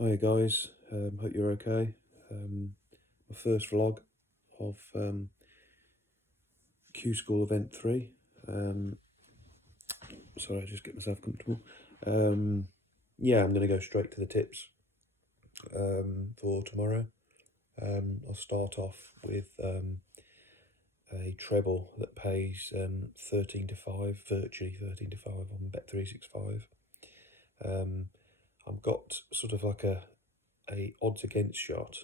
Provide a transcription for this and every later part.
Hi guys, hope you're okay. My first vlog of Q School Event 3. Sorry, I just get myself comfortable. Yeah, I'm going to go straight to the tips for tomorrow. I'll start off with a treble that pays 13 to 5, virtually 13 to 5 on Bet365. I've got sort of like a odds against shot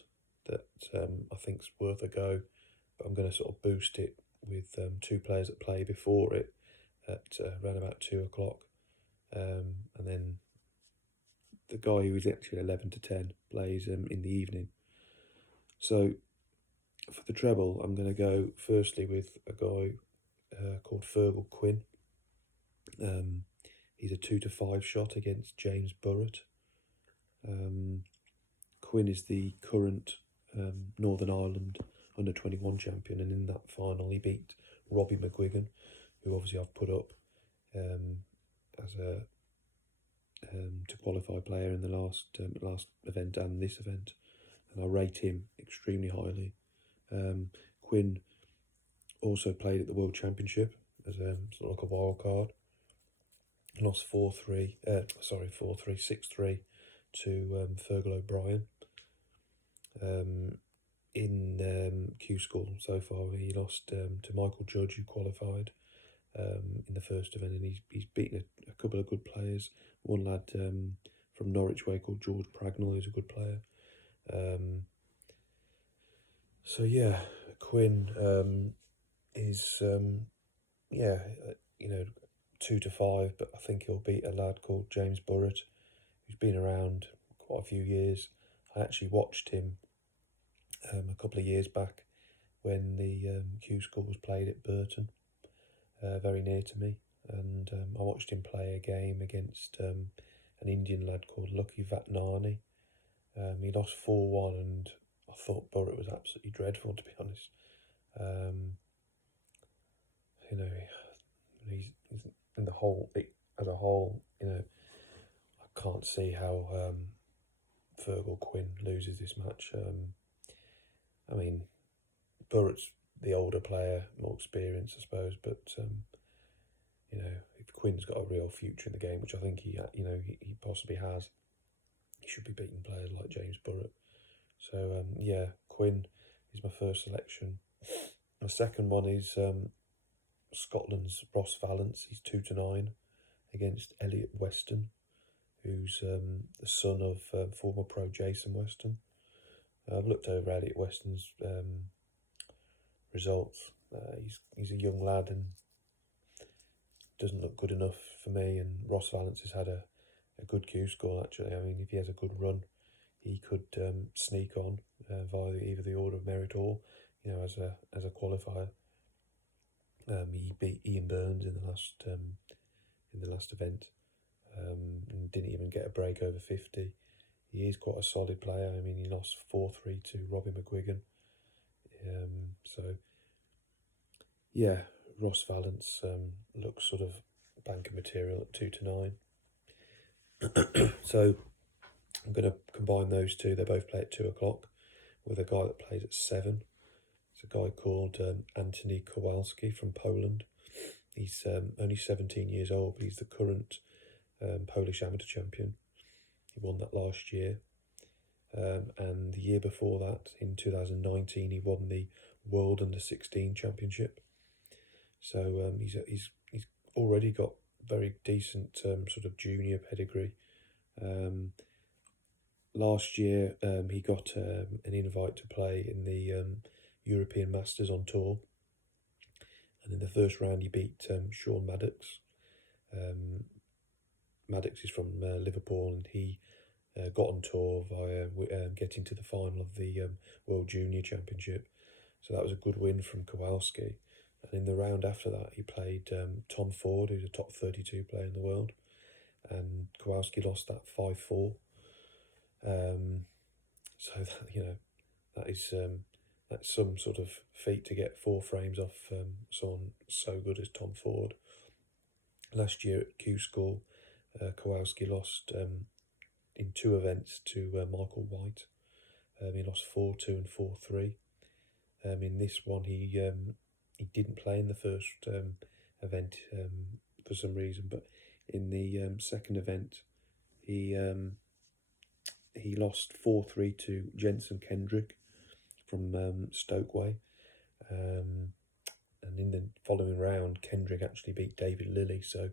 that I think's worth a go, but I'm going to sort of boost it with two players that play before it at around about 2 o'clock, and then the guy who is actually 11 to 10 plays in the evening. So for the treble, I'm going to go firstly with a guy called Fergal Quinn. He's a 2 to 5 shot against James Burrett. Quinn is the current Northern Ireland under-21 champion, and in that final he beat Robbie McGuigan, who obviously I've put up as a to qualify player in the last event and this event, and I rate him extremely highly. Quinn also played at the World Championship as sort of like a wild card. Lost 4-3, 6-3 to Fergal O'Brien. In Q School so far, he lost to Michael Judge, who qualified in the first event, and he's beaten a couple of good players. One lad from Norwich Way called George Pragnell, who's a good player. So yeah, Quinn is 2 to 5, but I think he'll beat a lad called James Burrett, who's been around quite a few years. I actually watched him a couple of years back when the Q School was played at Burton, very near to me, and I watched him play a game against an Indian lad called Lucky Vatnani. He lost 4-1, and I thought Burrett was absolutely dreadful, to be honest. He's in the whole as a whole. I can't see how Fergal Quinn loses this match. I mean, Burrett's the older player, more experienced, I suppose, but if Quinn's got a real future in the game, which I think he possibly has, he should be beating players like James Burrett. So yeah, Quinn is my first selection. My second one is Scotland's Ross Vallance. He's 2 to 9 against Elliot Weston, who's the son of former pro Jason Weston. I've looked over Elliot Weston's results. He's a young lad and doesn't look good enough for me. And Ross Vallance has had a good Q School, actually. I mean, if he has a good run, he could sneak on via either the Order of Merit or, as a qualifier. He beat Ian Burns in the last event, and didn't even get a break over 50. He is quite a solid player. I mean, he lost 4-3 to Robbie McGuigan. So yeah, Ross Vallance looks sort of banker material at 2 to 9. So I'm going to combine those two. They both play at 2 o'clock with a guy that plays at 7. It's a guy called Anthony Kowalski from Poland. He's only 17 years old, but he's the current Polish amateur champion. He won that last year. And the year before that, in 2019, he won the World Under-16 Championship. So he's already got very decent sort of junior pedigree. Last year, he got an invite to play in the European Masters on tour, and in the first round he beat Sean Maddox. Maddox is from Liverpool, and he got on tour via getting to the final of the World Junior Championship. So that was a good win from Kowalski. And in the round after that, he played Tom Ford, who's a top 32 player in the world, and Kowalski lost that 5-4. So that, that is that's some sort of feat to get 4 frames off someone so good as Tom Ford. Last year at Q School, Kowalski lost in 2 events to Michael White. He lost 4-2 and 4-3. In this one, he didn't play in the first event for some reason, but in the second event, he lost 4-3 to Jensen Kendrick from Stoke Way. And in the following round, Kendrick actually beat David Lilly. So,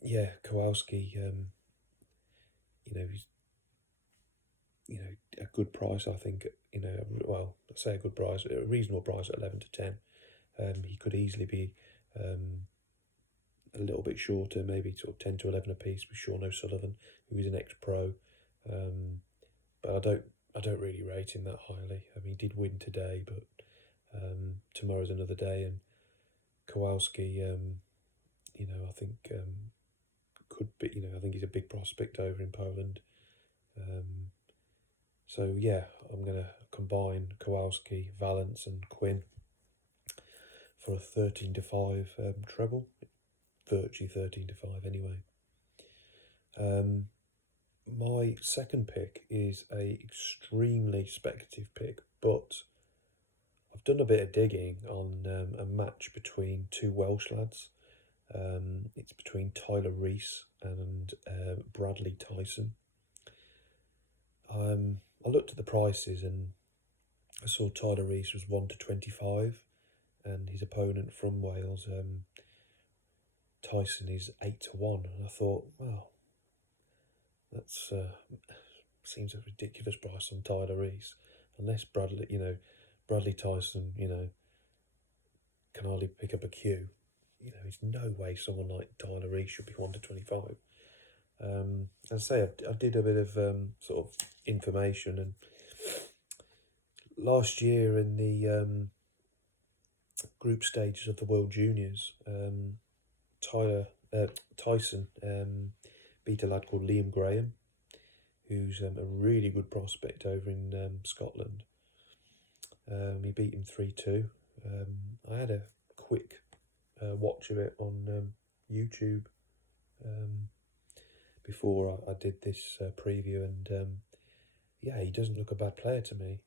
yeah, Kowalski, he's, a good price, I think, well, I say a good price, a reasonable price at 11 to 10. He could easily be a little bit shorter, maybe sort of 10 to 11 apiece with Sean O'Sullivan, who is an ex-pro. But I don't really rate him that highly. I mean, he did win today, but tomorrow's another day, and Kowalski, I think could be, I think he's a big prospect over in Poland. So yeah, I'm going to combine Kowalski, Valance and Quinn for a 13 to 5 treble. Virtually 13 to 5 anyway. My second pick is a extremely speculative pick, but I've done a bit of digging on a match between 2 Welsh lads. It's between Tyler Rees and Bradley Tyson. I looked at the prices and I saw Tyler Rees was 1 to 25, and his opponent from Wales, Tyson, is 8 to 1. And I thought, well, that's seems a ridiculous price on Tyler Rees, unless Bradley Tyson, can hardly pick up a cue. There's no way someone like Tyler Rees should be 1 to 25. As I say, I did a bit of sort of information, and last year in the group stages of the World Juniors, Tyson beat a lad called Liam Graham, who's a really good prospect over in Scotland. He beat him 3-2. I had a quick watch of it on YouTube before I did this preview, and yeah, he doesn't look a bad player to me.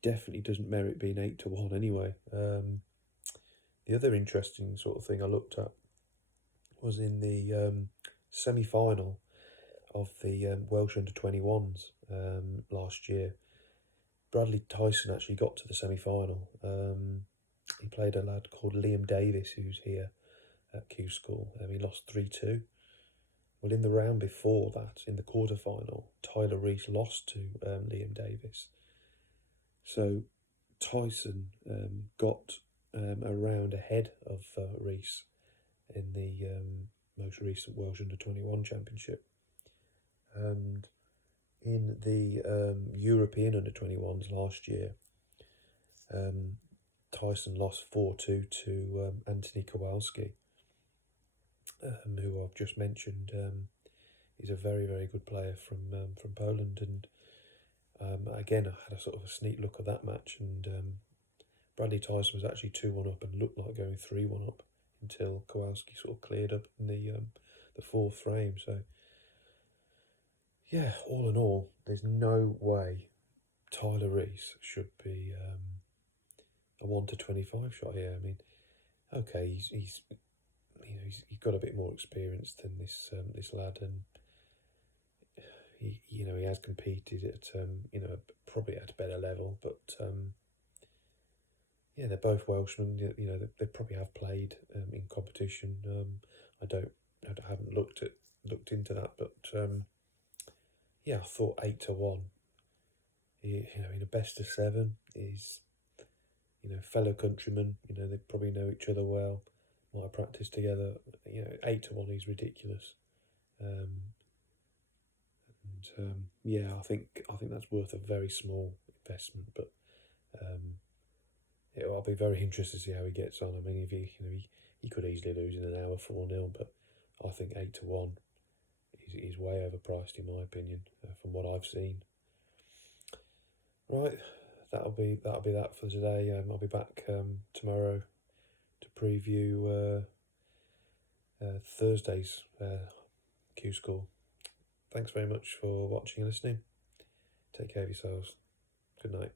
Definitely doesn't merit being 8 to 1 anyway. The other interesting sort of thing I looked at was in the semi-final of the Welsh under-21s last year. Bradley Tyson actually got to the semi-final. He played a lad called Liam Davis, who's here at Q School. He lost 3-2. Well, in the round before that, in the quarter-final, Tyler Rees lost to Liam Davis. So Tyson got a round ahead of Rees in the most recent Welsh under-21 championship. And in the European under-21s last year, Tyson lost 4-2 to Anthony Kowalski, who I've just mentioned. He's a very, very good player from Poland, and again, I had a sort of a sneak look at that match, and Bradley Tyson was actually 2-1 up and looked like going 3-1 up until Kowalski sort of cleared up in the fourth frame. So yeah, all in all, there's no way Tyler Rees should be a 1 to 25 shot here. I mean, okay, he's got a bit more experience than this lad, and he has competed at probably at a better level, but yeah, they're both Welshmen. They probably have played in competition. I haven't looked into that, but yeah, I thought 8 to 1. In a best of 7 is fellow countrymen. They probably know each other well, might have practiced together. 8 to 1 is ridiculous. Yeah, I think that's worth a very small investment, but I'll be very interested to see how he gets on. I mean, if he could easily lose in an hour 4-0, but I think 8 to 1 is way overpriced in my opinion from what I've seen. Right, that'll be that for today. I'll be back tomorrow to preview Thursday's Q School. Thanks very much for watching and listening. Take care of yourselves. Good night.